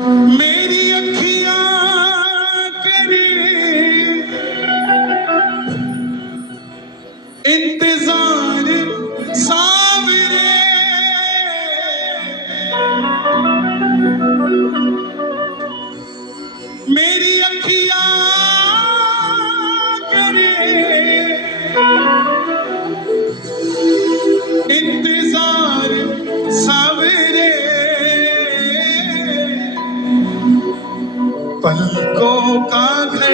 मेरी अखियां करे इंतजार सावरे, मेरी अखियां करे इंतजार सावरे, पलकों का घर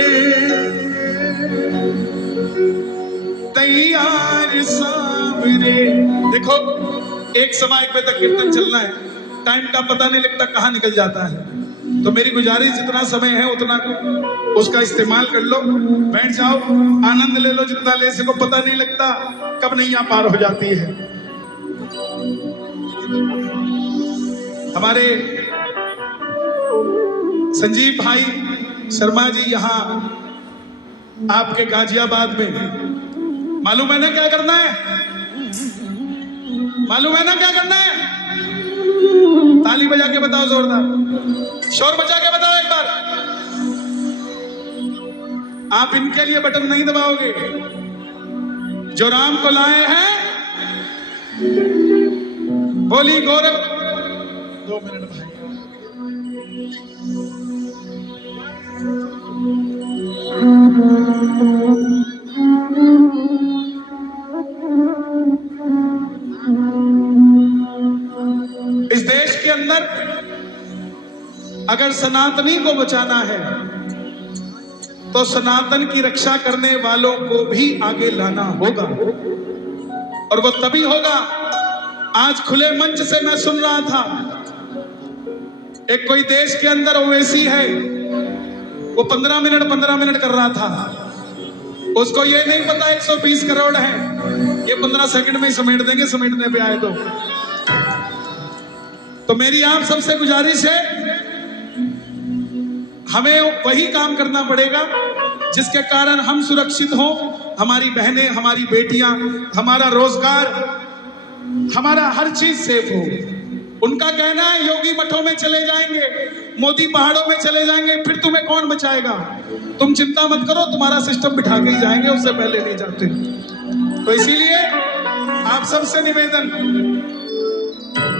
तैयार सावरे। देखो, एक समय एक बजे तक कीर्तन चलना है, टाइम का पता नहीं लगता कहाँ निकल जाता है। तो मेरी गुजारिश, जितना समय है उतना उसका इस्तेमाल कर लो, बैठ जाओ, आनंद ले लो, जितना ले सको। पता नहीं लगता कब नैया पार हो जाती है। हमारे संजीव भाई शर्मा जी यहाँ आपके गाजियाबाद में, मालूम है ना क्या करना है? मालूम है ना क्या करना है? ताली बजा के बताओ, जोरदार शोर बजा के बताओ एक बार। आप इनके लिए बटन नहीं दबाओगे, जो राम को लाए हैं। बोली गोरख। 2 मिनट भाई। इस देश के अंदर अगर सनातनी को बचाना है तो सनातन की रक्षा करने वालों को भी आगे लाना होगा, और वो तभी होगा। आज खुले मंच से मैं सुन रहा था, एक कोई देश के अंदर ओवैसी है, वो 15 मिनट कर रहा था। उसको ये नहीं पता 120 करोड़ है, ये 15 सेकंड में ही समेट देंगे, समेटने पे आए तो मेरी आप सबसे गुजारिश है, हमें वही काम करना पड़ेगा जिसके कारण हम सुरक्षित हों, हमारी बहनें, हमारी बेटियां, हमारा रोजगार, हमारा हर चीज सेफ हो। उनका कहना है योगी मठों में चले जाएंगे, मोदी पहाड़ों में चले जाएंगे, फिर तुम्हें कौन बचाएगा? तुम चिंता मत करो, तुम्हारा सिस्टम बिठा के ही जाएंगे, उससे पहले नहीं जाते। तो इसीलिए आप सबसे निवेदन,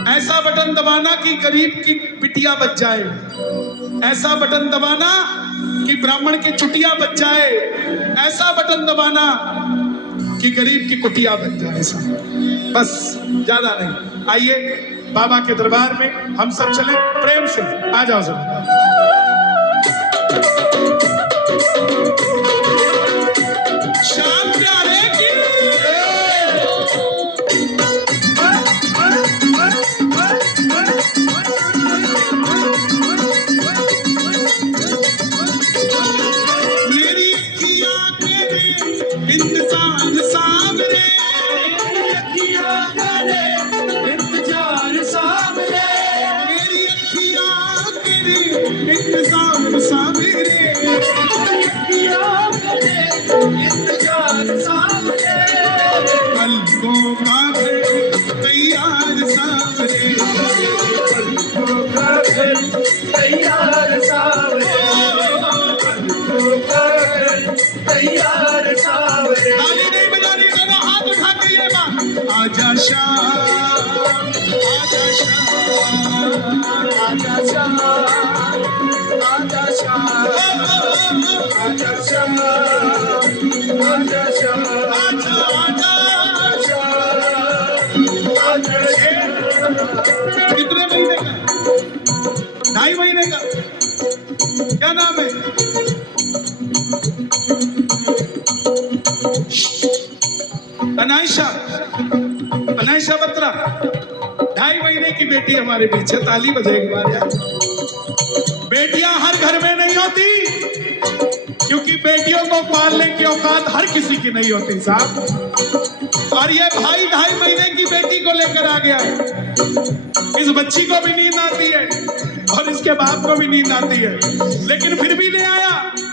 ऐसा बटन दबाना कि गरीब की बिटिया बच जाए, ऐसा बटन दबाना कि ब्राह्मण की चुटिया बच जाए, ऐसा बटन दबाना कि गरीब की कुटिया बच जाए। ऐसा बस, ज्यादा नहीं। आइए बाबा के दरबार में हम सब चलें, प्रेम से आ जाओ सब। शाम प्यारे की इंतजार सावरे, अखियां करे इंतजार सावरे, मेरी अखियां करे इंतजार सावरे, अखियां करे इंतजार सावरे, पलकों का घर तैयार सावरे, पलकों का घर तैयार सावरे, पलकों का घर तैयार सावरे। ताली नहीं बजानी, दोनों हाथ उठा के ये बात। आजा शाम, आजा शाम, आजा शाम, आजा शाम, आजा शाम, आजा शाम, आजा आजा आजा। कितने महीने का? 2.5 महीने का। क्या नाम है? अनायशा बत्रा, 2.5 महीने की बेटी हमारे पीछे। ताली बजे एक बार यार। बेटियां हर घर में नहीं होती, क्योंकि बेटियों को पालने की औकात हर किसी की नहीं होती साहब। और ये भाई 2.5 महीने की बेटी को लेकर आ गया है। इस बच्ची को भी नींद आती है और इसके बाप को भी नींद आती है, लेकिन फिर भी नहीं आया।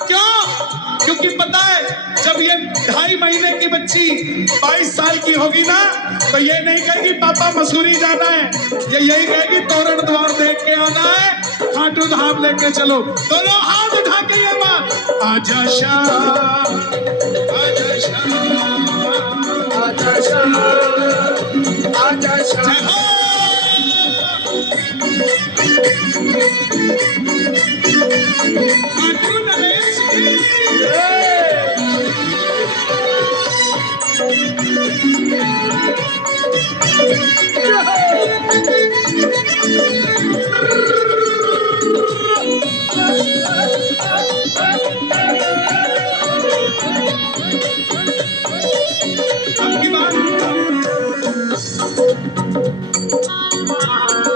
क्यों? क्योंकि पता है, जब ये 2.5 महीने की बच्ची 22 साल की होगी ना, तो ये नहीं कहेगी पापा मसूरी जाना है, ये यही कहेगी तोरण द्वार देख के आना है, खाटू धाम लेके चलो, दोनों हाथ उठा के ये बात, आजा शाह, आजा शाह, आजा शाह, आजा शाह। खाटू नरेश की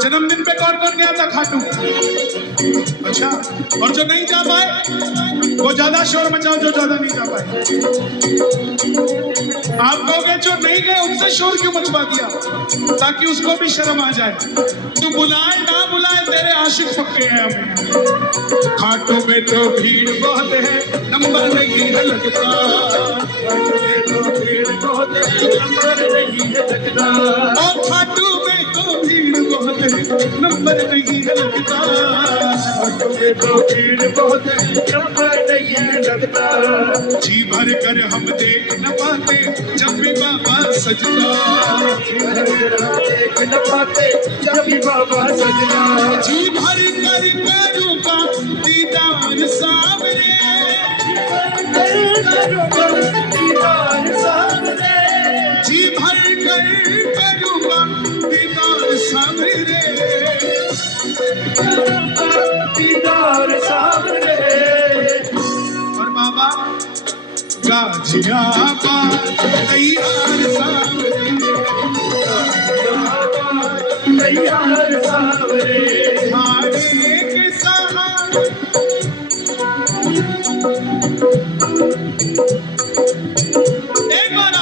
जन्मदिन पे कौन कौन गया था खाटू? अच्छा, और जो नहीं जा पाए वो ज्यादा शोर मचाओ, जो ज्यादा नहीं जा पाए। आप कहोगे जो नहीं गए उनसे शोर क्यों मचवा दिया, ताकि उसको भी शर्म आ जाए। तू बुलाए ना बुलाए, तेरे आशिक पक्के हैं हमें। खाटू में तो भीड़ बहुत है, नंबर नहीं है लगता, खाटू में तो भीड़ बहुत है, नंबर नहीं है लगता, और खाटू में तो भीड़ बहुत है, नंबर नहीं है लगता, खाटू में तो भीड़ बहुत है, नंबर नहीं है लगता। जी भर कर हम देख न पाते जब भी बाबा सजदा, जी भर कर हम देख न पाते जब भी बाबा सजदा, जी भर कर करूं का दीदार सामने, दीदार सामने, जी भर कर करूं का दीदार सामने, दीदार सामने। और बाबा गाजियाबाद तैयार सामने, तैयार सामने, थाने के सहारे एक बार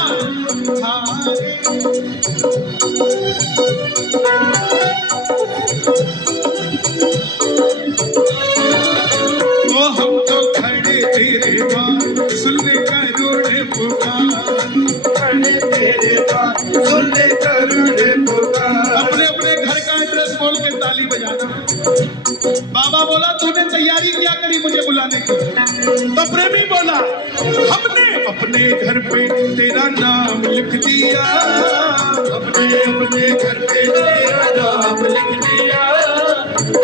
थाने, ओ हम तो खड़े तेरे बार सुनने करोड़े पुकार, खड़े तेरे बार सुनने करोड़े पुकार। अपने अपने घर का एड्रेस बोल के ताली बजाना। बाबा बोला तूने तैयारी क्या करी मुझे बुलाने की? तो प्रेमी बोला हमने अपने घर पे तेरा नाम लिख दिया, अपने अपने घर पे तेरा नाम लिख दिया,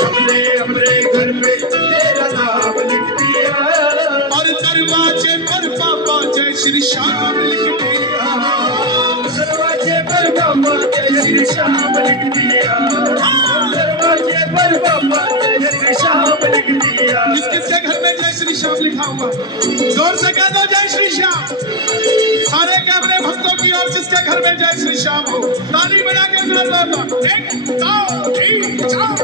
हमने अपने घर पे तेरा नाम लिख दिया, और दरवाजे पर पापा जय श्री श्याम लिख दिया, दरवाजे पर पापा जय श्री श्याम लिख दिया, दरवाजे पर पापा जय श्री श्याम लिख दिया। किसके घर में जय श्री श्याम लिखा हुआ? जोर से कह दो जय श्री श्याम। सारे कैमरे भक्तों की ओर जिसके घर में जय श्री श्याम हो, ताली बजा के जोर, 1 2 3 4।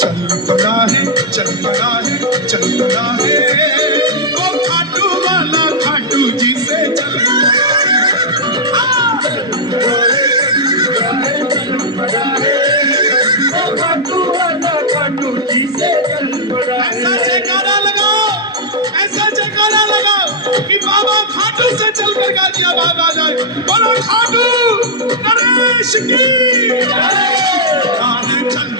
चल पड़ा है, चल पड़ा है, चल पड़ा है, वो खाटू वाला खाटू जी से चल पड़ा है, वो खाटू वाला खाटू जी से चल पड़ा है। ऐसा जयकारा लगाओ, ऐसा जयकारा लगाओ कि बाबा खाटू से चलकर गाजियाबाद आ जाए। बोलो खाटू नरेश की चल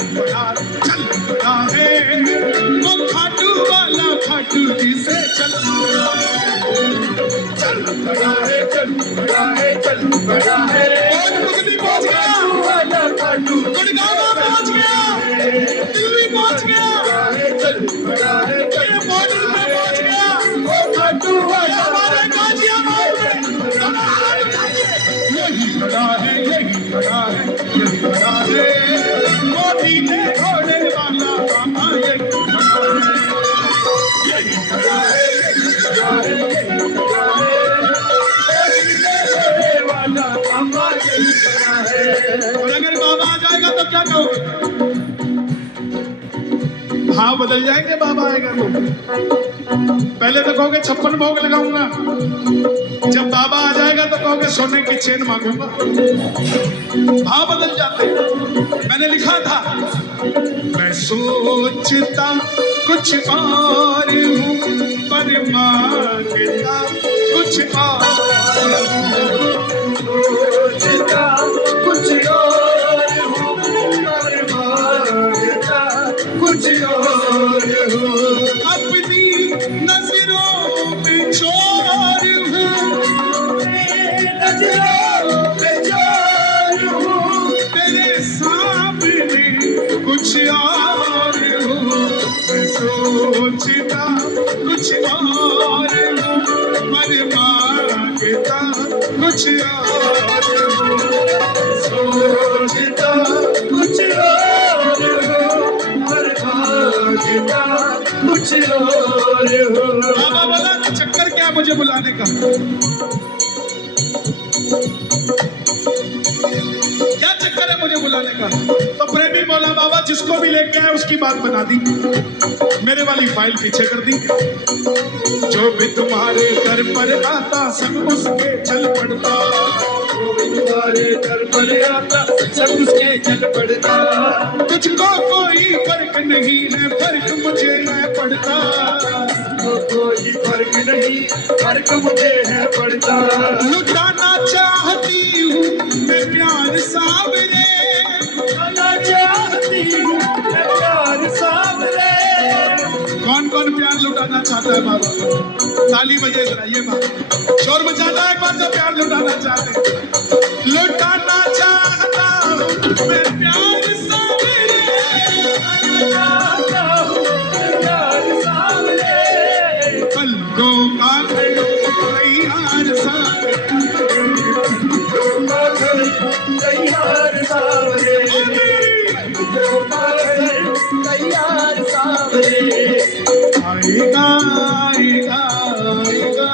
पड़ा है, वो खाटू वाला खाटू जी से चल पड़ा है, चल पड़ा है, चल पड़ा है, दिल्ली पहुंच गया, खाटू गुड़गांव पहुंच गया, दिल्ली पहुंच गया, चल पड़ा है, बॉर्डर पे पहुंच गया, वो खाटू वाला हमारे गाजियाबाद में यही खड़ा है, यही खड़ा है, यही खड़ा है, मोदी ने घोड़े वाला बाबा यही खड़ा है, यही खड़ा है, यही खड़ा है, मोदी ने घोड़े वाला बाबा यही खड़ा है। और अगर बाबा आ जाएगा तो क्या कहोगे? भाव बदल जाएंगे बाबा आएगा तो। पहले तो कहोगे 56 भोग लगाऊंगा, जब बाबा आ जाएगा तो कहोगे सोने की चेन मांगूंगा। भाव बदल जाते हैं। मैंने लिखा था, मैं सोचता कुछ और हूँ पर मांगता कुछ और, सोचता कुछ और हूँ पर मांगता कुछ और हूँ। अपनी नजरों में चोर हूँ, नजरों में चोर हूँ, तेरे सामने कुछ और हूँ। मैं सोचता कुछ और हूँ पर मांगता कुछ और हूँ। सोचता कुछ और हूँ पर मांगता कुछ और हूँ। बाबा बोला चक्कर क्या मुझे बुलाने का, क्या चक्कर है मुझे बुलाने का? तो प्रेमी बोला बाबा जिसको भी लेके आए उसकी बात बना दी, मेरे वाली फाइल पीछे कर दी। जो भी तुम्हारे घर पर आता सब उसके चल पड़ता, तुम्हारे घर पर आता सब उसके चल पड़ता। तुझको कोई फर्क नहीं है, फर्क मुझे है पड़ता। तो कोई फर्क नहीं, फर्क मुझे है पड़ता। लुटाना चाहती हूँ मैं प्यार सावरे, लुटाना चाहती हूँ मैं प्यार सावरे। कौन कौन प्यार लुटाना चाहता है बाबा? ताली बजे जरा, ये बात शोर मचाना एक बार जो प्यार लुटाना चाहते हैं। लुटाना चाहता हूँ मैं प्यार सावरे, चाहता हूँ मैं प्यार सावरे। पलकों का तैयार सावरे, तैयार सावरे, तैयार सावरे। आएगा आएगा आएगा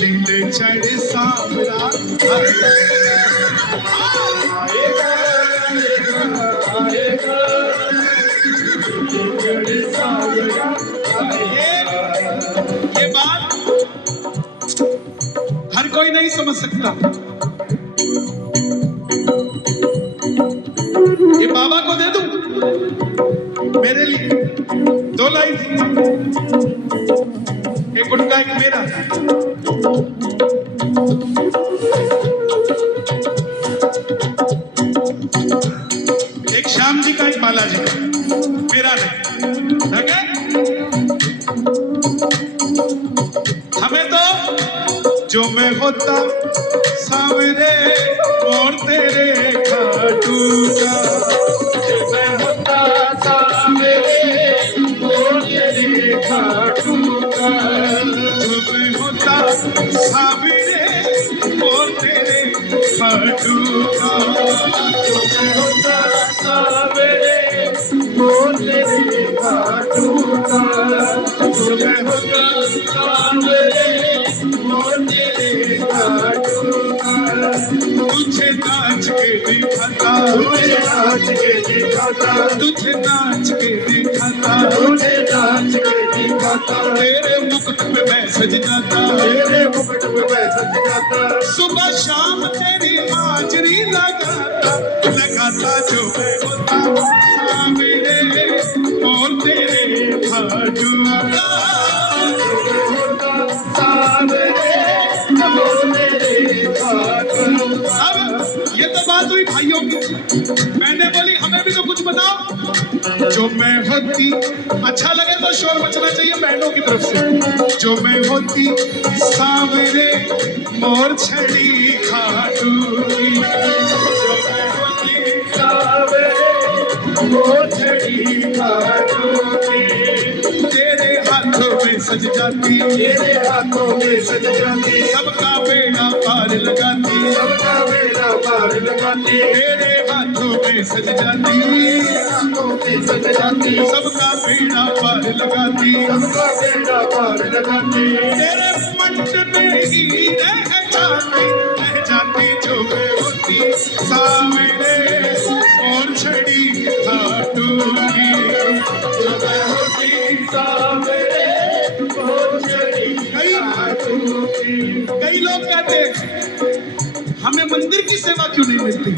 नीले चढ़ सावरा आएगा, आएगा आएगा सावरा आएगा। ये बात हर कोई नहीं समझ सकता। ये बाबा को दे दूं मेरे लिए, 2 लाइन थी, एक उनका एक मेरा। एक श्याम जी का एक बालाजी का, मेरा नहीं, ठीक है? हमें तो जो मैं होता सावरे और तेरे खाटू का, मैं होता सावरे और तेरे खाटू का। जो मैं होता सावरे और तेरे खाटू का, मैं होता सावरे और तेरे खाटू का। मैं होता सावरे और तेरे खाटू का। तुझे नाच के दिखाता, तुझे नाच के दिखाता, तुझे नाच के दिखाता, तुझे नाच के दिखाता। तेरे मुकुट पे मैं सज जाता, तेरे मुकुट पे मैं सज जाता। सुबह शाम तेरी हाजरी लगाता, लगाता जो मैं होता सावरे और तेरे खाटू का। होता सावरे और तेरे खाटू का। अब ये तो बात हुई भाइयों की, मैंने बोली हमें भी तो कुछ बताओ। जो मैं होती, अच्छा लगे तो शोर मचना चाहिए बहनों की तरफ से। जो मैं होती सावरे मोर छड़ी खाटू की, जो मैं होती सावरे और छड़ी खाटू की। तेरे हाथों में सज जाती, तेरे हाथों में सज जाती, सबका बेड़ा पार लगाती, सबका बेड़ा पार लगाती। तेरे हाथों में सज जाती, हाथों में सज जाती, सबका बेड़ा पार लगाती, सबका बेड़ा पार लगाती। तेरे मंच में ही रह जाती जो मैं होती सावरे और छड़ी खाटू की, जो मैं होती सावरे और छड़ी खाटू की। कई लोग कहते हैं हमें मंदिर की सेवा क्यों नहीं मिलती।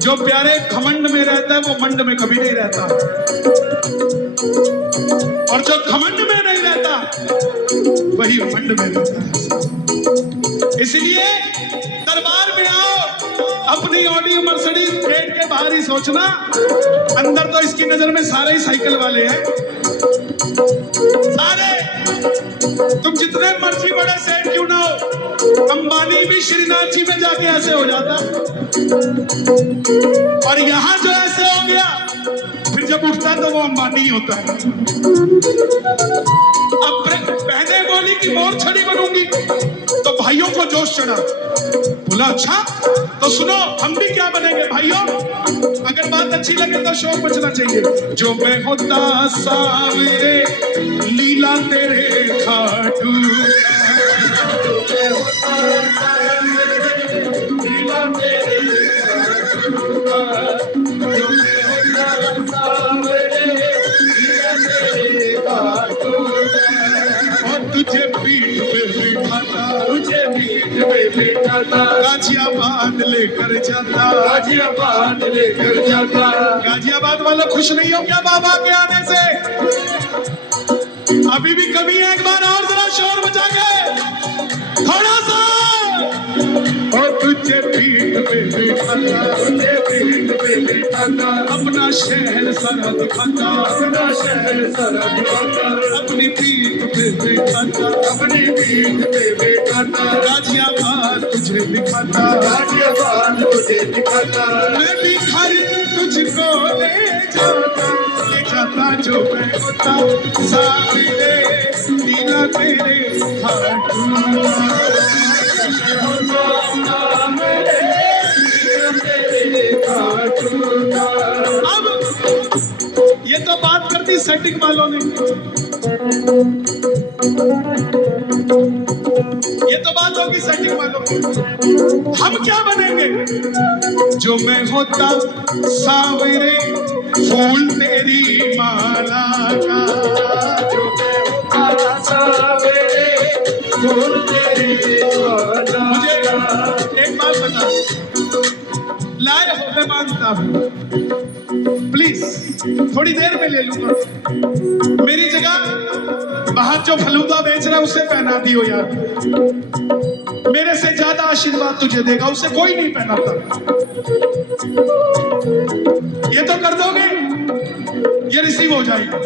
जो प्यारे घमंड में रहता है वो मंड में कभी नहीं रहता, और जो घमंड में नहीं रहता वही मंड में रहता है। इसलिए दरबार में आओ, अपनी ऑडी मर्सिडीज गेट के बाहर ही सोचना, अंदर तो इसकी नजर में सारे ही साइकिल वाले हैं, सारे। तुम जितने मर्जी बड़े सेठ क्यों ना हो, अंबानी भी श्रीनाथ जी में जाके ऐसे हो जाता, और यहां जो ऐसे हो गया फिर जब उठता है तो वो अंबानी ही होता है। अब बहने बोली कि मोर छड़ी बनूंगी, तो भाइयों को जोश चढ़ा, बोला अच्छा तो सुनो हम भी क्या बनेंगे भाइयों, अगर बात अच्छी लगे तो शोर मचना चाहिए। जो मैं होता सावरे लीला तेरे खाटू, तुझे पीठ पे बिठाता, तुझे पीठ पे बिठाता, गाजियाबाद लेकर जाता, गाजियाबाद लेकर जाता। गाजियाबाद वालों खुश नहीं हो क्या बाबा के आने से? अभी भी कमी है, एक बार और जरा शोर बजा के थोड़ा सा। और तुझे पीठ पे बिठाता, तुझे पीठ पे बिठाता, अपना शहर सारा दिखाता, अपना शहर सारा दिखाता, अपनी पीठ पे बिठाता, अपनी पीठ पे बिठाता, गाजियाबाद तुझे दिखाता, गाजियाबाद तुझे दिखाता। मैं भी घर तुझको ले जाता जो मैं होता सावरे लीला तेरे खाटू। अब ये तो बात करती सेटिंग वालों ने, ये तो बात होगी सेटिंग वालों की। हम क्या बनेंगे? जो मैं होता सावरे फूल तेरी माला का, जो मैं होता सावरे फूल तेरी माला। मुझे एक बात बता, लाए हो मैं मानता हूँ, प्लीज थोड़ी देर में ले लूंगा, मेरी जगह बाहर जो फलूदा बेच रहा है उसे पहना दियो यार, मेरे से ज्यादा आशीर्वाद तुझे देगा, उसे कोई नहीं पहनाता। ये तो कर दोगे, ये रिसीव हो जाएगा।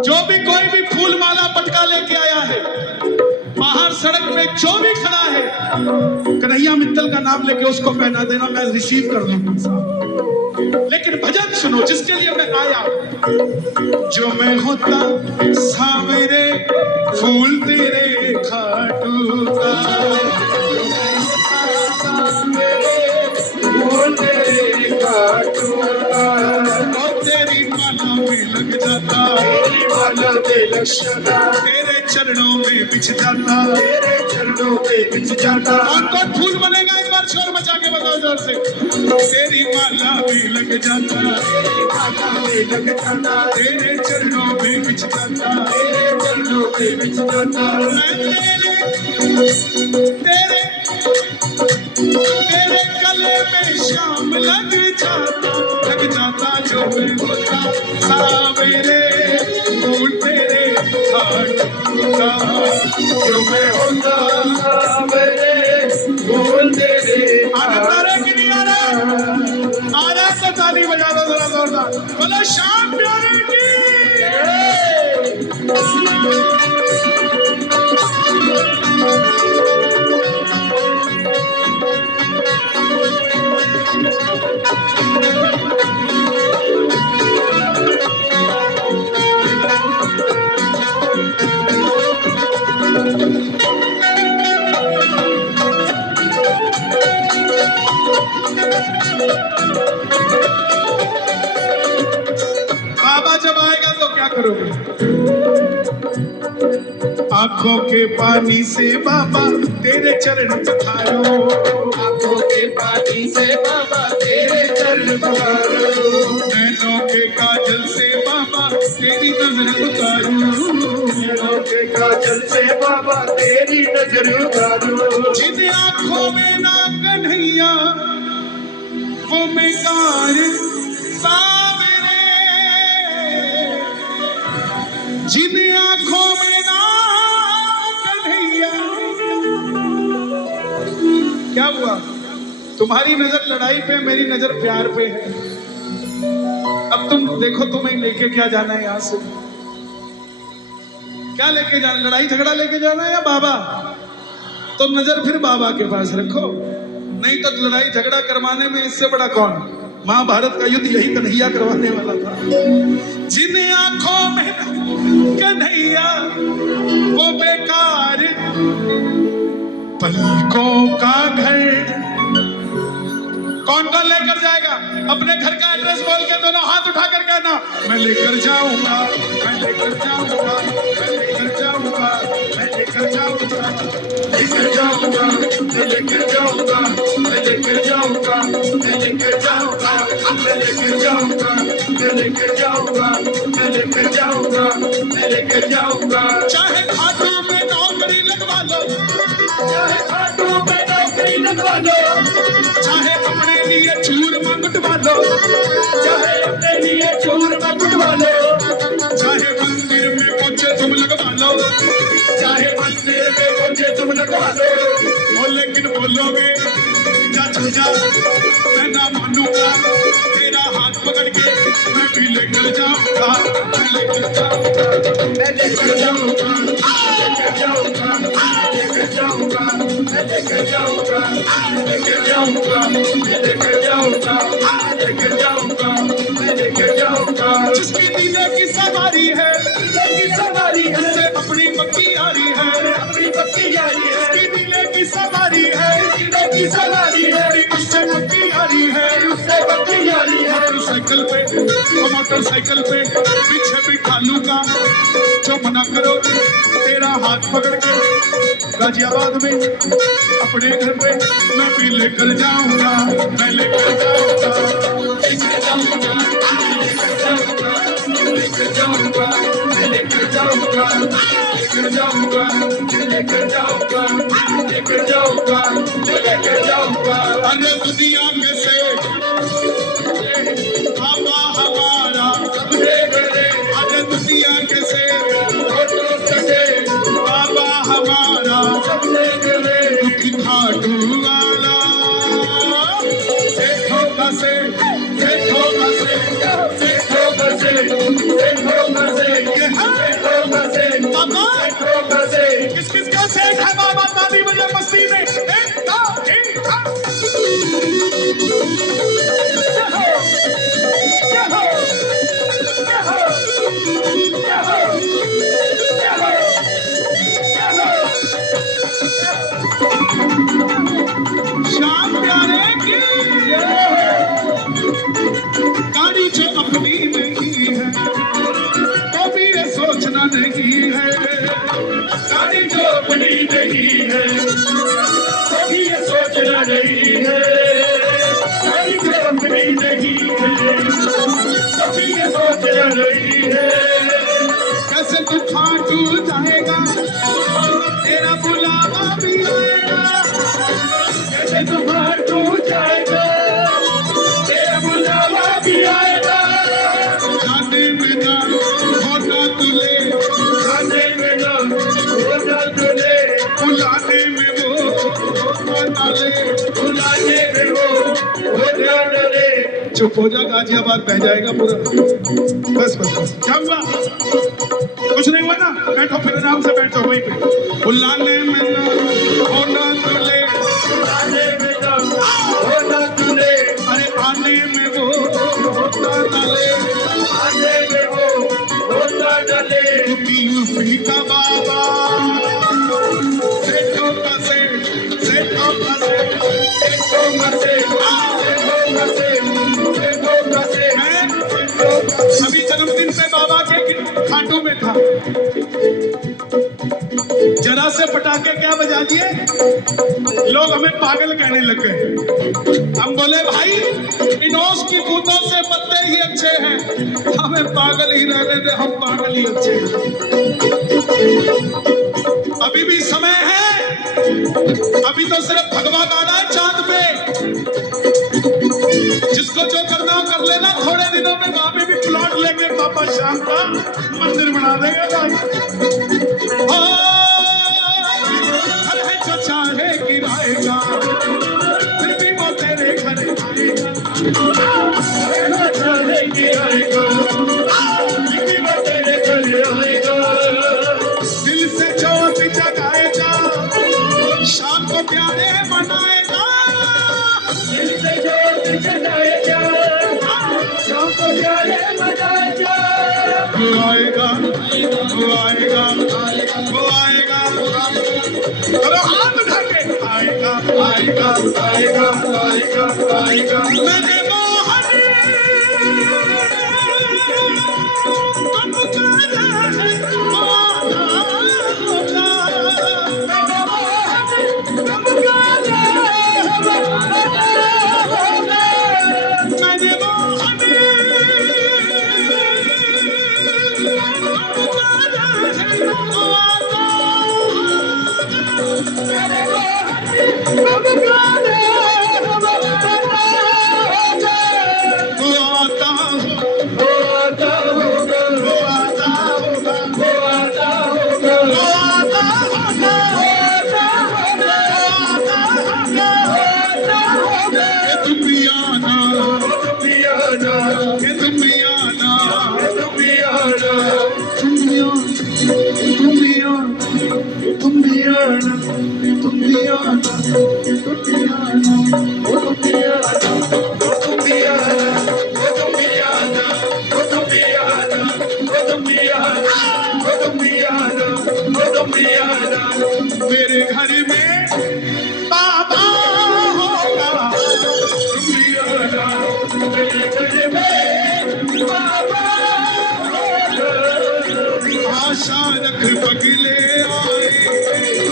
जो भी कोई भी फूल माला पटका लेके आया है, बाहर सड़क पे जो भी खड़ा है, कन्हैया मित्तल का नाम लेके उसको पहना देना, मैं रिसीव कर लूंगा। लेकिन भजन सुनो जिसके लिए मैं आया। जो मैं होता सावरे फूल तेरे खाटू का, फूल तेरे खाटू का, और तेरी माला में लग जाता, तेरी माला में लग जाता, तेरे चरणों में बिछ जाता, तेरे चरणों में बिछ जाता। कौन कौन फूल बनेगा एक बार शोर मचा के बताओ जोर से। तेरी माला में लग जाता, तेरी माला में लग जाता, तेरे चरणों में बिछ जाता, तेरे चरणों में बिछ जाता। मैं तेरे तेरे गले में शाम लग जाता जो मैं होता सावरे फूल तेरे खाटू का। जो मैं होता सावरे फूल तेरे आनंद आ रहा है कि नहीं आ रहा? आ रहा है तो ताली बजा दो जरा जोरदार, बोलो शाम प्यारे की। बाबा जब आएगा तो क्या करोगे? आंखों के पानी से बाबा तेरे चरण पखारो, आंखों के पानी से बाबा तेरे चरण पखारो, नैनों के काजल से बाबा तेरी नजर उतारूं, नैनों के काजल से बाबा तेरी नजर उतारो। जिन आंखों में ना कन्हैया वो बेकार सावरे, जिन आंखों में ना कन्हैया। क्या हुआ? तुम्हारी नजर लड़ाई पे, मेरी नजर प्यार पे है। अब तुम देखो तुम्हें लेके क्या जाना है यहाँ से? क्या लेके जाना? लड़ाई झगड़ा लेके जाना है या बाबा? तो नजर फिर बाबा के पास रखो, नहीं तो लड़ाई झगड़ा करवाने में इससे बड़ा कौन? महाभारत का युद्ध यही कन्हैया करवाने वाला था। जिन आंखों में कन्हैया वो बेकार पलकों का घर। कौन कौन लेकर जाएगा? अपने घर का एड्रेस बोल के दोनों हाथ उठाकर कहना, मैं लेकर जाऊंगा, मैं लेकर जाऊंगा, मैं लेकर जाऊंगा, मैं लेकर जाऊंगा, लेकर जाऊंगा, मैं लेकर जाऊंगा, मैं लेकर जाऊंगा, मैं लेकर जाऊंगा, मैं लेकर जाऊंगा, मैं लेकर जाऊंगा, मैं लेकर जाऊंगा, मैं लेकर जाऊंगा। चाहे खाटू में नौकरी लगवा लो, चाहे खाटू में नौकरी लगवा लो, चाहे अपने लिए चूरमा कुटवा लो, चाहे अपने लिए चूरमा कुटवा लो, चाहे मंदिर में पोछे तुम लगवा लो, चाहे मंदिर में पोछे तुम लगवा लो। ओ लेकिन बोलोगे जा चल जा, मैं ना मानूंगा, तेरा हाथ पकड़ के मैं भी लेकर जाऊंगा, मैं लेकर जाऊंगा, मैं लेकर जाऊंगा, लेकर जाऊंगा, लेकर जाऊंगा, मैं लेकर जाऊंगा, लेकर जाऊंगा, लेकर जाऊंगा, लेकर जाऊंगा, मैं लेकर जाऊंगा। जिसकी दीने की सवारी है, की सवारी है, उससे अपनी पक्की यारी है, अपनी पक्की यारी है, जिसकी दीने की सवारी है, दीने की सवारी है, उससे पक्की यारी है, उससे पक्की यारी है। मोटरसाइकिल पे, वो मोटरसाइकिल पे पीछे बिठा लूंगा, जो मना करो तेरा हाथ पकड़ के गाजियाबाद में अपने घर पे मैं भी लेकर जाऊंगा, मैं लेकर जाऊंगा, लेकर जाऊंगा, लेकर जाऊंगा, लेकर जाऊंगा, लेकर जाऊंगा, लेकर जाऊंगा, लेकर जाऊंगा, लेकर जाऊंगा, लेकर जाऊंगा। अरे दुनिया में से बाबा हमारा सबसे बड़े, अरे दुनिया के से फोटो सजे, बाबा हमारा सबसे बड़े, दुख खाटू वाला। देखो बसे, देखो बसे, देखो बसे, देखो बसे, देखो बसे, बाबा देखो बसे। किस किस का सेठ है बाबा? ताली बजे मस्ती में एक दो एक शाम प्यारे की गाड़ी जो अपनी नहीं है तो भी ये सोचना नहीं है, गाड़ी जो अपनी नहीं है, कभी ये सोचना नहीं है। गाड़ी जो अपनी नहीं है, कभी ये सोचना नहीं है। कैसे तू खाटू जाएगा, तेरा बुलावा भी आएगा, कैसे तुम्हार तू जाएगा, तेरा बुलावा भी आएगा। जाने में ना होना तुले, जाने में ना होना तुले, बुलाने में वो होना ले, बुलाने में वो होना डरे। चुप हो जा, गाजियाबाद बह जाएगा पूरा। बस बस बस, क्या हुआ? कुछ नहीं हुआ ना? बैठो फिर आराम से बैठो वहीं पे। बुलाने में ना होना तुले, बुलाने में ना होना तुले, अरे आने में वो होना ले, आने में वो होना डरे। यूपी का बाबा सेठों का सेठ, सेठों का सेठ, देखो मसे, देखो मसे, देखो मसे, मैं देखो मसे। अभी जन्मदिन पे बाबा के खाटू में था, जरा से पटाखे क्या बजा दिए, लोग हमें पागल कहने लग गए। हम बोले भाई इनोस की बूंदों से पत्ते ही अच्छे हैं, हमें पागल ही रहने दे, हम पागल ही अच्छे हैं। अभी भी समय है, अभी तो सिर्फ भगवा गाना है चांद पे। जिसको जो करना हो कर लेना, थोड़े दिनों में वहां पे भी प्लॉट लेके पापा शाम का मंदिर बना देंगे भाई। घर है जो चाहे गिराएगा, फिर भी वो तेरे घर आएगा। चाहे गिराएगा, फिर भी वो तेरे घर आएगा। दिल से ज्योत जगाएगा, शाम को प्यारे मनाएगा। दिल से ज्योत जगाएगा, शाम को प्यारे मनाएगा। वो आएगा, वो आएगा, वो आएगा। करो हाथ उठा के, आएगा, आएगा, आएगा, आएगा, आएगा। मैंने मोहन तुम पुकारा है, वो आना होगा। मैंने मोहन तुम पुकारा है, वो आना होगा। मैंने मोहन तुम पुकारा है, वो आना मैंने मोहन तुम पुकारा है, वो आना होगा। वो आता हो, वो आता होगा, वो आता होगा, वो आता होगा, वो आता होगा, वो आता होगा। ये तुम भी आना, तुम भी आना, ये तुम भी आना, तुम भी आना, तुम भी आना, तुम भी आना, तुम भी आना, तुम भी आना, तुम भी आना, तुम भी आना, तुम भी आना, तुम भी आना, तुम भी आना, तुम भी आना, तुम भी आना। मेरे घर में बाबा होगा, तुम भी आना, मेरे घर में बाबा होगा। आशा रख पगले आए।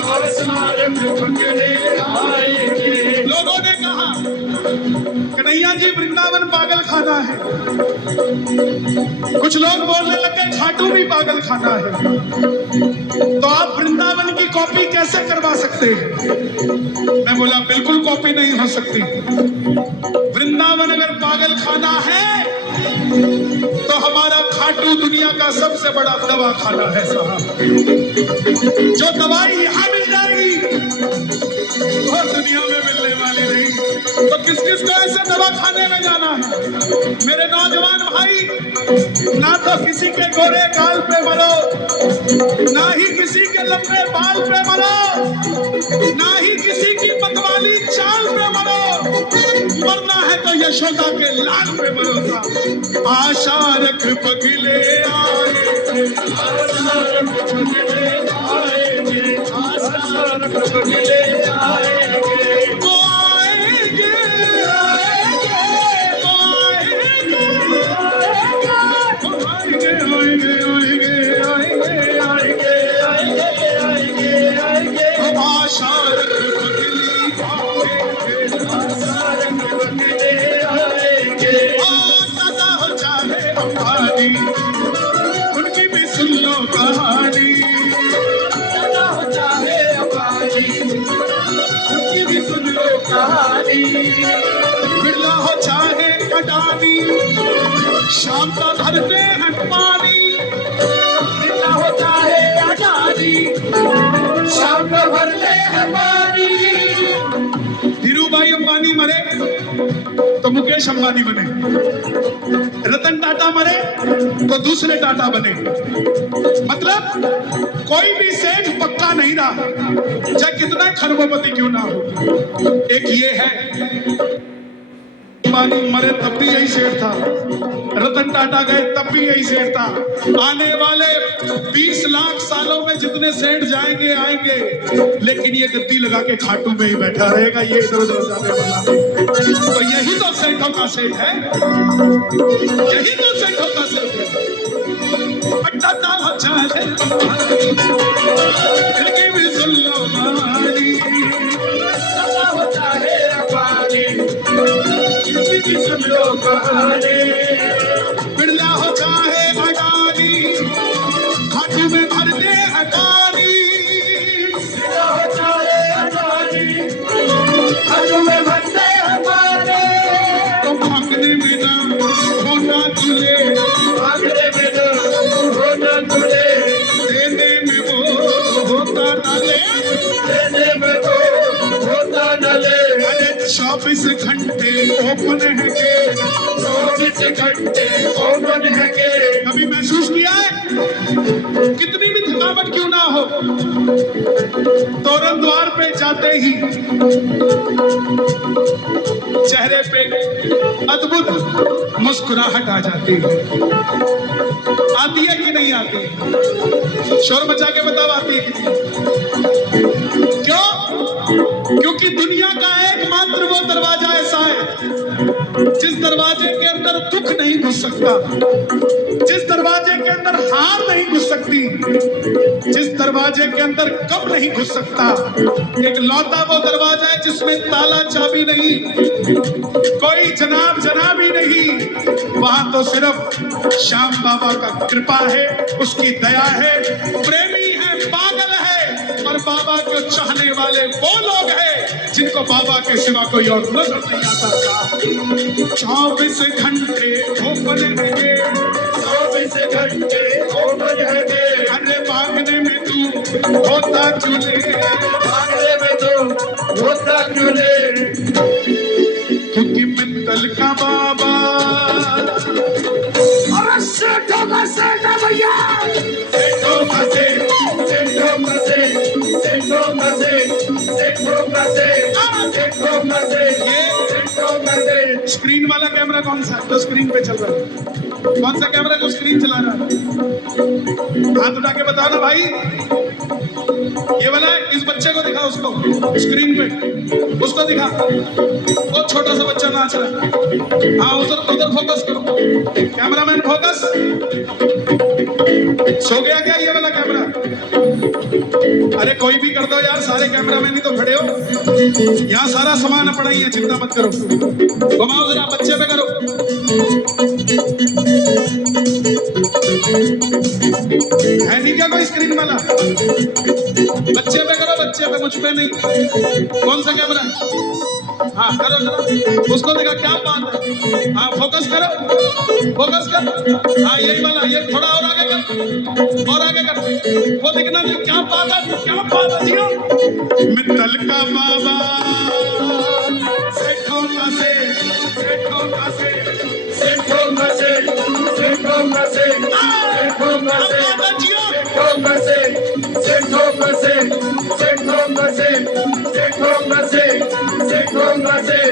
आसार पकड़े आएंगे। लोगों ने कहा कन्हैया जी वृंदावन पागल खाना है, कुछ लोग बोलने लगे खाटू भी पागल खाना है, तो आप वृंदावन की कॉपी कैसे करवा सकते हैं? मैं बोला बिल्कुल कॉपी नहीं हो सकती। वृंदावन अगर पागल खाना है तो हमारा खाटू दुनिया का सबसे बड़ा दवा खाना है साहब। जो दवाई यहाँ मिल जाएगी वो दुनिया में मिलने वाली नहीं। तो किस किस को ऐसे दवा खाने में जाना है? मेरे नौजवान भाई, ना तो किसी के गोरे गाल पे मरो, ना ही किसी के लंबे बाल पे मरो, ना ही किसी की मतवाली चाल पे मरो। मरना है तो यशोदा के लाल पे मरो था। आशा रख पगले आए, आसार पकड़े आएंगे, आसार पकड़े आएंगे। वो आएंगे, वो आएंगे, आएंगे, आएंगे, आएंगे। हम आशा रख पगली आएंगे। दादा हो चाहे अंबानी, उनकी भी सुन लो कहानी। बिरला हो चाहे अडानी, शाम का भरते हैं पानी। धीरू भाई अंबानी मरे तो मुकेश अंबानी बने, रतन टाटा मरे तो दूसरे टाटा बने। मतलब कोई भी सेठ पक्का नहीं रहा, चाहे कितना खरबोपति क्यों ना हो। एक ये है, अंबानी मरे तब भी यही शेर था, रतन टाटा गए तब भी यही शेर था। आने वाले 20 लाख सालों में जितने सेठ जाएंगे आएंगे, लेकिन ये गद्दी लगा के खाटू में ही बैठा रहेगा, ये इधर उधर जाने वाला। तो यही तो सेठों का सेठ है, यही तो सेठों का सेठ है। टाटा हो चाहे इनकी भी सुन लो कहानी। बिरला हो चाहे अडानी, खाटू में भरते हैं ओपन है के 24 घंटे ओपन है के। कभी महसूस किया है कितनी भी थकावट क्यों ना हो, तोरण द्वार पे जाते ही चेहरे पे अद्भुत मुस्कुराहट आ जाती है। आती है कि नहीं आती? शोर मचा के बताओ, आती है कि नहीं? क्यों? क्योंकि दुनिया का एकमात्र वो दरवाजा ऐसा है जिस दरवाजे के अंदर दुख नहीं घुस सकता, जिस दरवाजे के अंदर हार नहीं घुस सकती, जिस दरवाजे के अंदर कब नहीं घुस सकता। एक लौता वो दरवाजा है जिसमें ताला चाबी नहीं, कोई जनाब जनाबी नहीं। वहां तो सिर्फ श्याम बाबा का कृपा है, उसकी दया है, प्रेमी है, पागल है, और बाबा को चाहने वाले वो लोग हैं जिनको बाबा के सिवा कोई और नजर नहीं आता था। 24 घंटे ओपन है ये, 24 घंटे ओपन है के। अरे मांगने में तू होता क्यों ले, मांगने में तो होता क्यों ले। क्योंकि मित्तल का बाबा अरे सेठों का भैया, सेठों का सेठ, सेठों का सेठ, सेठों का सेठ, सेठों का सेठ, सेठों का सेठ, सेठों का सेठ। स्क्रीन वाला कैमरा कौन सा है जो स्क्रीन पे चल रहा है? कौन सा कैमरा जो स्क्रीन चला रहा है? हाथ उठा के बताओ ना भाई। ये वाला है, इस बच्चे को दिखा, उसको स्क्रीन पे उसको दिखा, वो छोटा सा बच्चा नाच रहा है। हाँ उधर उधर फोकस करो, कैमरामैन फोकस। सो गया क्या ये वाला कैमरा? अरे कोई भी कर दो यार, सारे कैमरामैन ही तो खड़े हो। यहाँ सारा सामान पड़ा ही है, चिंता मत करो। घुमाओ जरा, बच्चे पे करो। है नहीं क्या कोई स्क्रीन वाला? बच्चे पे करो, बच्चे पे, मुझ पे नहीं। कौन सा कैमरा है? हाँ करो जरा, उसको देखा, क्या बात है। हाँ फोकस करो, फोकस कर। हाँ यही वाला, ये थोड़ा और आगे कर, और आगे कर, वो दिखना नहीं। क्या बात है, क्या बात है जियो। मित्तल का बाबा सेठों का सेठ, सेठों का सेठ, सेठों का सेठ, सेठों का सेठ, सेठों का सेठ, सेठों का सेठ, सेठों का सेठ, सेठों का सेठ, सेठों का सेठ, सेठों का सेठ,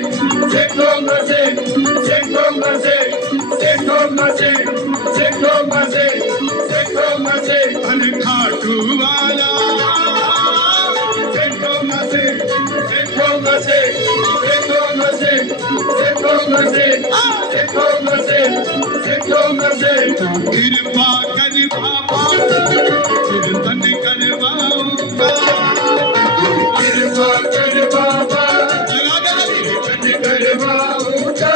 सेठों का सेठ, सेठों का सेठ, सेठों का सेठ, सेठों का सेठ, सेठों का सेठ। अरे खाटू वाला सेठों का सेठ, सेठों का सेठ, सेठों का सेठ, सेठों का सेठ, सेठों का सेठ, सेठों का सेठ। कृपा कर बाबा, कीर्तन करवाऊंगा। कृपा कर बाबा, लगा के लगी। कीर्तन करवाऊंगा।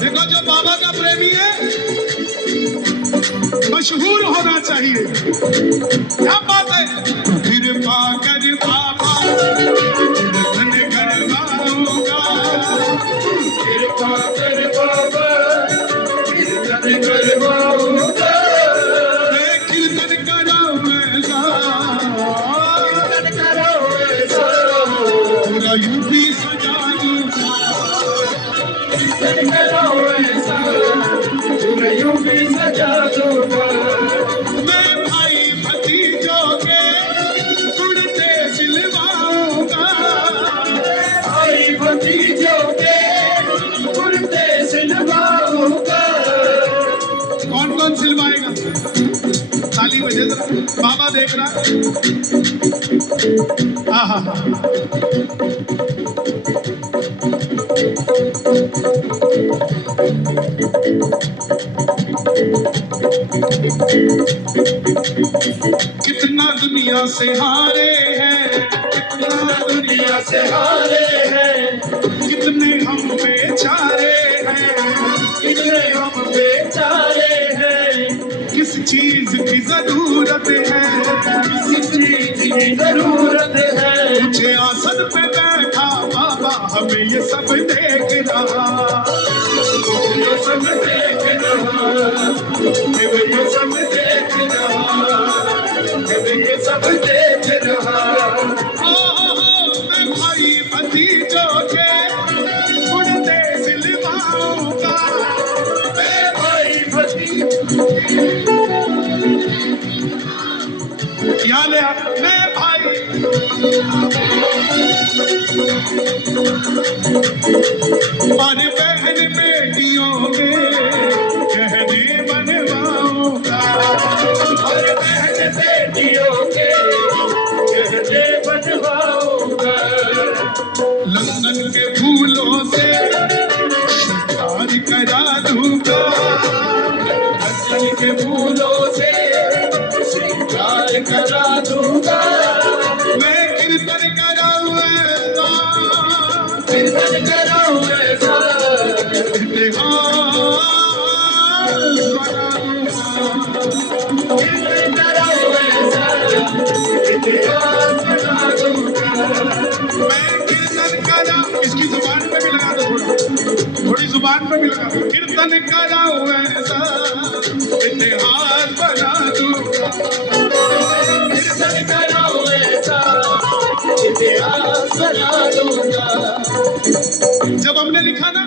देखो जो बाबा का प्रेमी है मशहूर होना चाहिए। क्या बात है। कृपा कर बाबा, कीर्तन करवाऊंगा। कृपा कर बाबा, कीर्तन करवाऊंगा। मैं कीर्तन कराऊंगा, कीर्तन करो ऐसा, पूरा यूपी सजा दूंगा। कीर्तन करो ऐसा, पूरा यूपी सजा दूंगा। मैं भाई भतीजों के कुर्ते सिलवाऊंगा। भाई भतीजों के कुर्ते सिलवाऊंगा। कौन कौन सिलवाएगा? ताली बजे जरा, बाबा देख रहा। हाँ हाँ हाँ। कितना दुनिया से हारे हैं, कितना दुनिया से हारे हैं, कितने हम बेचारे हैं। कितने हम बेचारे हैं। किस चीज की जरूरत है, किसी चीज की जरूरत है। मुझे आसन पे बैठा बाबा, हमें ये सब देख रहा। ये सब देख रहा, ये सब देख रहा, ये सब देख रहा। मैं भाई भतीजों के कुर्ते और बहन बेटियों के गहने बनवाऊंगा, और बहन बेटियों के गहने बनवाऊंगा, लंदन के फूलों से श्रृंगार करा दूंगा, लंदन के फूलों से श्रृंगार करा दूंगा, मैं कीर्तन कराऊंगा, कीर्तन कराऊं ऐसा, इतिहास बना दूंगा। कीर्तन कराऊं ऐसा, इतिहास बना दूंगा, मैं कीर्तन करा, इसकी जुबान पे भी लगा दो, थोड़ी जुबान पे भी लगा दो, कीर्तन कराऊं ऐसा इतिहास बना दूंगा। कीर्तन कराऊं ऐसा, इतिहास बना दूंगा। जब हमने लिखा ना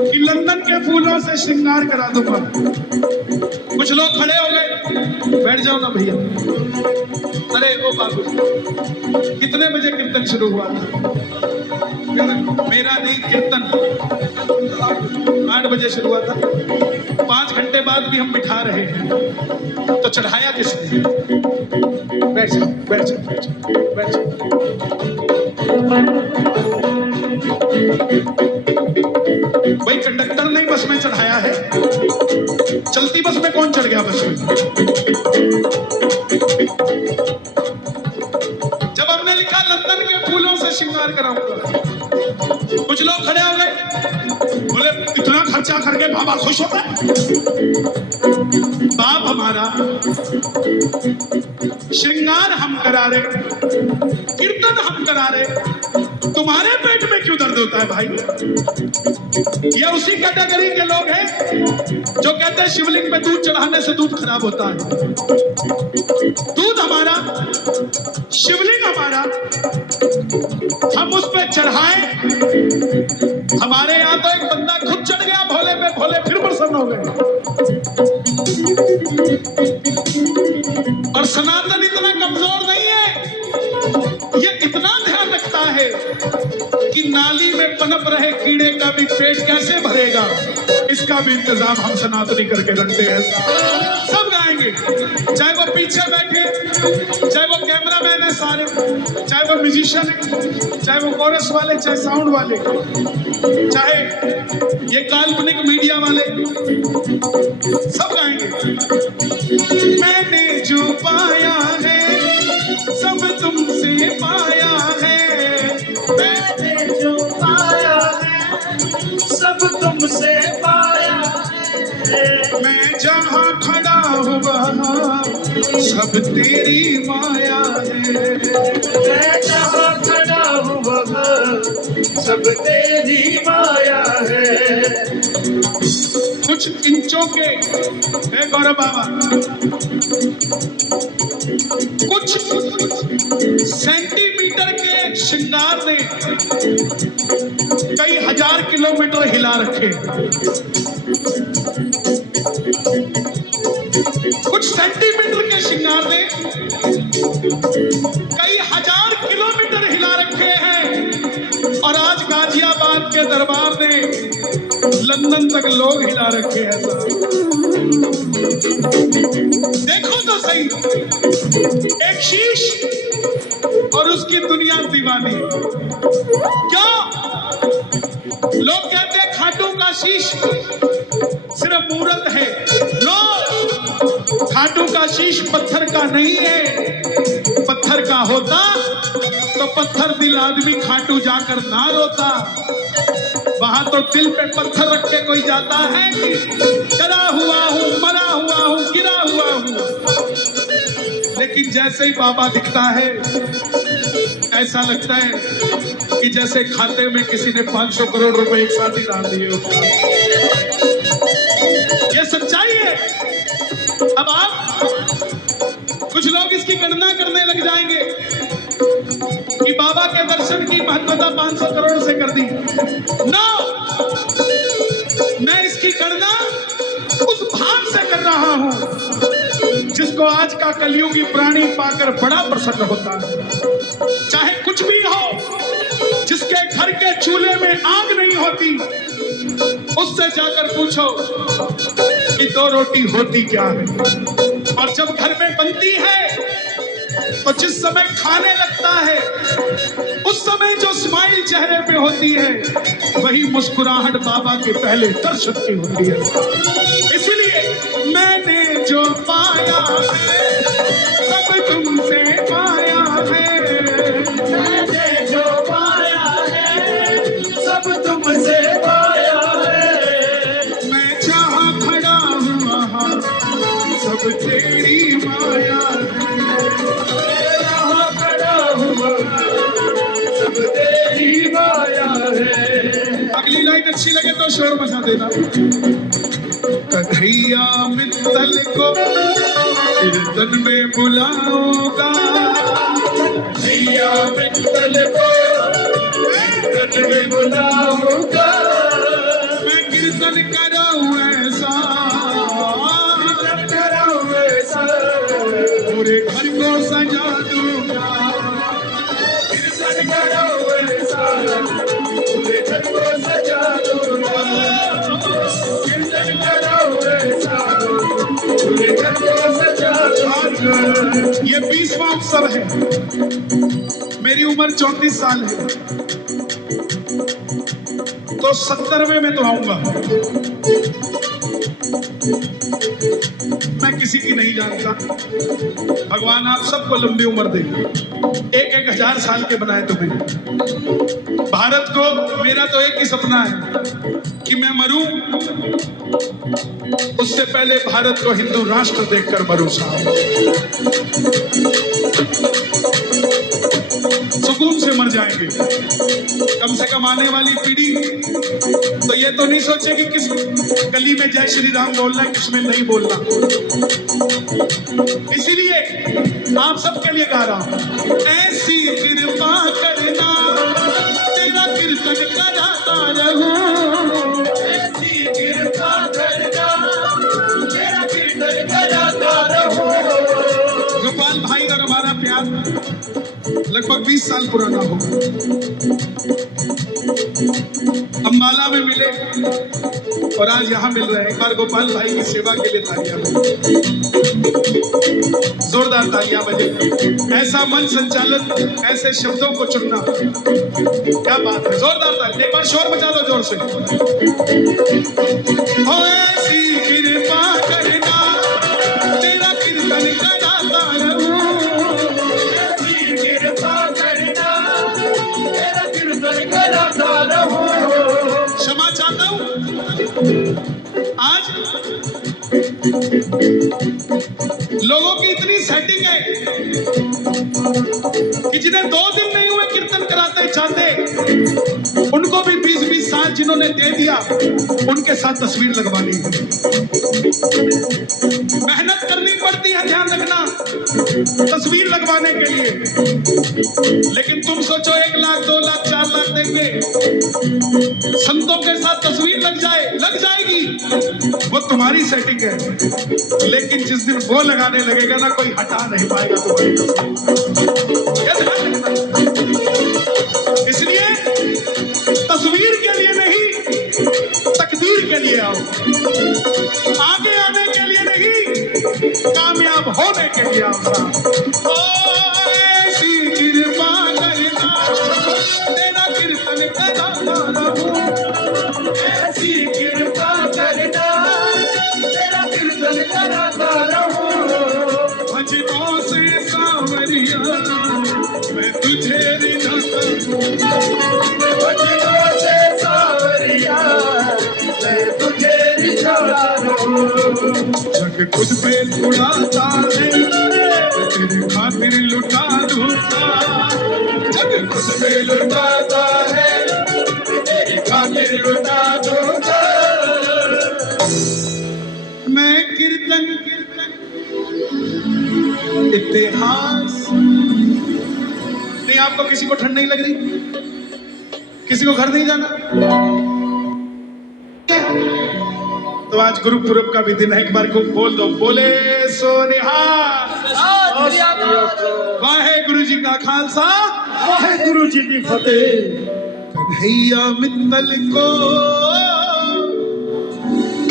कि लंदन के फूलों से श्रृंगार करा दूंगा, कुछ लोग खड़े हो गए, बैठ जाओ ना भैया। अरे ओ बाबू, कितने बजे कीर्तन शुरू हुआ था? मेरा नहीं, कीर्तन 8 बजे शुरू हुआ था। 5 घंटे बाद भी हम बिठा रहे हैं, तो चढ़ाया किसने? बैठ जाओ, बैठ जाओ, बैठ जाओ, बैठ जाओ। भाई कंडक्टर नहीं बस में चढ़ाया है, चलती बस में कौन चढ़ गया बस में? जब हमने लिखा लंदन के फूलों से श्रृंगार कराऊंगा, कुछ लोग खड़े हो गए, बोले इतना खर्चा करके बाबा खुश होता है? बाप हमारा श्रृंगार हम करा रहे, कीर्तन हम करा रहे, तुम्हारे पेट में क्यों दर्द होता है भाई? ये उसी कैटेगरी के लोग हैं जो कहते हैं शिवलिंग पे दूध चढ़ाने से दूध खराब होता है। दूध हमारा, शिवलिंग हमारा, हम उस पे चढ़ाएं। हमारे यहाँ तो एक बंदा खुद चढ़ गया भोले पे, भोले फिर प्रसन्न हो गए। और सनातन इतना कमजोर नहीं है, ये इतना ध्यान रखता है कि नाली में पनप रहे कीड़े का भी पेट कैसे भरेगा, इसका भी इंतजाम हम सनातनी करके रखते हैं। सब गाएंगे, चाहे वो पीछे बैठे, चाहे वो कैमरामैन है सारे, चाहे वो म्यूजिशियन है, चाहे वो कोरस वाले, चाहे साउंड वाले, चाहे ये काल्पनिक मीडिया वाले, सब गाएंगे। मैंने जो पाया है सब तुमसे पाया है, मैंने जो पाया है सब तुमसे पाया है, मैं जहाँ खड़ा हुआ सब तेरी माया है, मैं जहाँ खड़ा हुआ सब तेरी माया है। कुछ इंचों के गौरव बाबा, कुछ सेंटीमीटर के श्रृंगार ने कई हजार किलोमीटर हिला रखे। कुछ सेंटीमीटर के श्रृंगार ने कई हजार किलोमीटर हिला रखे हैं, और आज गाजियाबाद के दरबार ने लंदन तक लोग हिला रखे हैं। देखो तो सही, एक शीश और उसकी दुनिया दीवानी। क्यों? लोग कहते हैं खाटू का शीश सिर्फ मूर्त है। नो, खाटू का शीश पत्थर का नहीं है। पत्थर का होता तो पत्थर दिल आदमी खाटू जाकर ना रोता। वहां तो दिल पे पत्थर रख के कोई जाता है कि डरा हुआ हूं, मरा हुआ हूं, गिरा हुआ हूं। लेकिन जैसे ही बाबा दिखता है, ऐसा लगता है कि जैसे खाते में किसी ने 500 करोड़ रुपए एक साथ ही डाल दिए हो। ये सच्चाई है। अब आप कुछ लोग इसकी गणना करने लग जाएंगे कि बाबा के दर्शन की महत्वता 500 करोड़ से कर दी। नो, मैं इसकी गणना उस भाव से कर रहा हूं जिसको आज का कलयुगी प्राणी पाकर बड़ा प्रसन्न होता है। चाहे कुछ भी हो, जिसके घर के चूल्हे में आग नहीं होती, उससे जाकर पूछो कि दो रोटी होती क्या है। और जब घर में बनती है तो जिस समय खाने लगता है, उस समय जो स्माइल चेहरे पे होती है, वही मुस्कुराहट बाबा के पहले दर्शन की होती है। इसलिए मैंने जो पाया है सब तुमसे पाया है, मैंने जो पाया है सब तुमसे पाया है। मैं जहाँ खड़ा हुआ सब तेरी माया है। यहाँ खड़ा हुआ सब तेरी माया है। अगली लाइन अच्छी लगे तो शोर मचा देना। कन्हैया मित्तल को कीर्तन में बुलाऊंगा, भैया मित्तल को कीर्तन में बुलाऊंगा। मैं कीर्तन कराऊं ऐसा, कीर्तन कराऊं ऐसा, पूरे घर को सजा दूंगा। कीर्तन कराऊं ऐसा, पूरे घर को सजा दूंगा। कीर्तन कराऊं ऐसा, पूरे घर को सजा दूंगा। ये 20वां उत्सव है। मेरी उम्र 34 साल है, तो 70वें में तो आऊंगा। मैं किसी की नहीं जानता, भगवान आप सबको लंबी उम्र दे, 1,000 साल के बनाए तुम्हें। भारत को मेरा तो एक ही सपना है कि मैं मरूं, उससे पहले भारत को हिंदू राष्ट्र देखकर मरूं साहब। सुकून से मर जाएंगे। कम से कम आने वाली पीढ़ी तो ये तो नहीं सोचे कि किस गली में जय श्री राम बोलना है, किस में नहीं बोलना। इसीलिए आप सबके लिए गा रहा हूं, ऐसी कृपा करना तेरा कीर्तन कराता रहूं। ऐसी कृपा करना तेरा कीर्तन कराता रहूं। गोपाल भाई और हमारा प्यार लगभग 20 साल पुराना होगा। अम्बाला में मिले और आज यहाँ मिल रहे हैं। एक बार गोपाल भाई की सेवा के लिए तालियां बजे, जोरदार तालियां बजे। ऐसा मन संचालन, ऐसे शब्दों को चुनना, क्या बात है। जोरदार तालियां, एक बार शोर मचा दो जोर से। ओ ऐसी कृपा करना तेरा कीर्तन कराता रहूं। ऐसी कृपा करना तेरा कीर्तन कराता रहूं। क्षमा चाहता हूं, आज लोगों की इतनी सेटिंग है कि जिन्हें 2 दिन नहीं हुए कीर्तन कराते चाहते, उनको भी 20-20 साल जिन्होंने दे दिया, उनके साथ तस्वीर लगवानी है। मेहनत करनी पड़ती है, ध्यान रखना, तस्वीर लगवाने के लिए। लेकिन तुम सोचो 1 लाख 2 लाख 4 लाख देंगे, संतों के साथ तस्वीर लग जाएगी, वो तुम्हारी सेटिंग है। लेकिन जिस दिन वो लगाने लगेगा ना, कोई हटा नहीं पाएगा तुम्हारी तस्वीर। इसलिए तस्वीर के लिए नहीं, तकदीर के लिए आओ। आगे आने के लिए नहीं, कामयाब होने के लिए आओ। ऐसी कृपा करना तेरा कीर्तन कराता रहूं। ऐसी कृपा करना तेरा कीर्तन कराता रहूं। भजनों से सांवरिया मैं तुझे रिझाता हूं। भजनों से सांवरिया मैं तुझे रिझाता हूं। जग खुद पे उड़ाता है, तेरे खातिर लुटा दूंगा। जग खुद पे लुटाता है, तेरी खातिर लुटा दूंगा। मैं कीर्तन इतिहास नहीं। आपको किसी को ठंड नहीं लग रही? किसी को घर नहीं जाना? तो आज गुरुपुरब का भी दिन है, एक बार को बोल दो, बोले सो निहाल। वाहे गुरु जी का खालसा, वाहे गुरु जी की फतेह। कन्हैया मित्तल को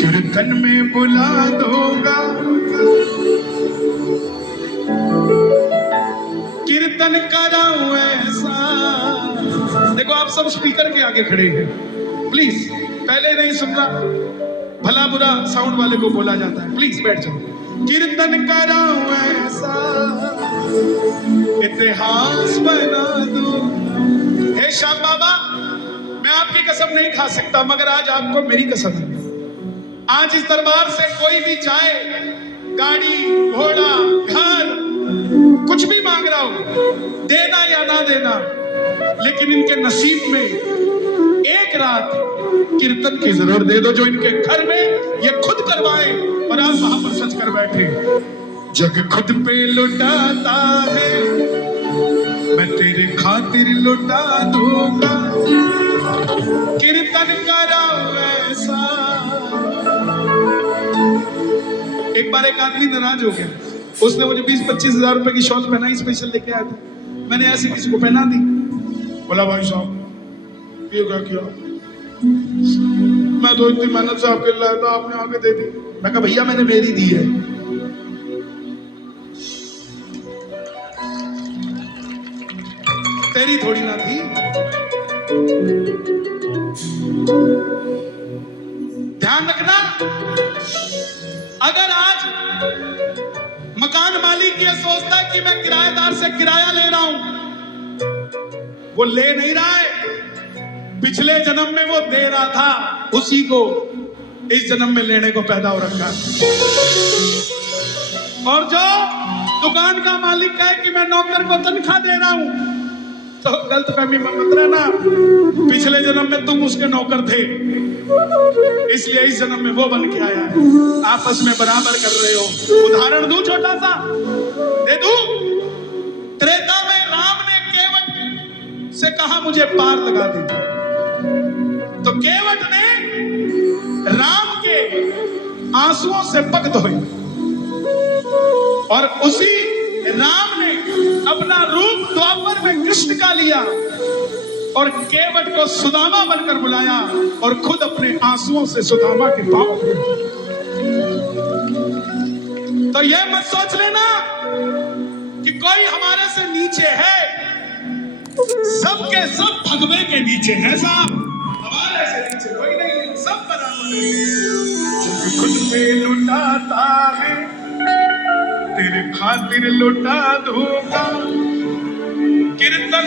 कीर्तन में बुला दूंगा, कीर्तन कराऊं ऐसा। देखो आप सब स्पीकर के आगे खड़े हैं, प्लीज पहले नहीं सुन रहा, भला बुरा साउंड वाले को बोला जाता है, प्लीज बैठ जाओ। कीर्तन कराऊं ऐसा, इतिहास बना दूं। हे श्याम बाबा, मैं आपकी कसम नहीं खा सकता, मगर आज आपको मेरी कसम है। आज इस दरबार से कोई भी जाए, गाड़ी घोड़ा घर कुछ भी मांग रहा हो, देना या ना देना, लेकिन इनके नसीब में एक रात कीर्तन की जरूर दे दो, जो इनके घर में ये खुद करवाए और आप वहां पर सच कर बैठे। जग खुद पे लुटाता है, मैं तेरे खातिर लुटा दूंगा, कीर्तन कराऊं ऐसा। एक बार एक आदमी नाराज हो गया, उसने मुझे 20-25 हजार रुपए की शॉल पहनाई, स्पेशल लेके आया था, मैंने ऐसे किसी को पहना दी। बोला भाई साहब ये क्या किया, मैं तो इतनी मेहनत से आपके लाया था, आपने आगे दे दी। मैं कहा भैया मैंने मेरी दी है। तेरी थोड़ी ना थी। ध्यान रखना, अगर आज मकान मालिक ये सोचता है कि मैं किराएदार से किराया ले रहा हूं, वो ले नहीं रहा है, पिछले जन्म में वो दे रहा था, उसी को इस जन्म में लेने को पैदा हो रखा। और जो दुकान का मालिक कहे कि मैं नौकर को तनख्वाह दे रहा हूं, तो गलतफहमी में मत रहना, पिछले जन्म में तुम उसके नौकर थे, इसलिए इस जन्म में वो बन के आया है। आपस में बराबर कर रहे हो। उदाहरण दूं छोटा सा, दे दूं। त्रेता में राम ने केवट से कहा मुझे पार लगा दे, तो केवट ने राम के आंसुओं से पग धोए, और उसी राम ने अपना रूप द्वापर में कृष्ण का लिया और केवट को सुदामा बनकर बुलाया और खुद अपने आंसुओं से सुदामा के पांव धोए। तो यह मत सोच लेना कि कोई हमारे से नीचे है, सबके सब भगवे के नीचे है साहब, हमारे से नीचे कोई नहीं है, सब बराबर है। खुद पे लुटाता है, तेरे खातिर लुटा दूंगा, कीर्तन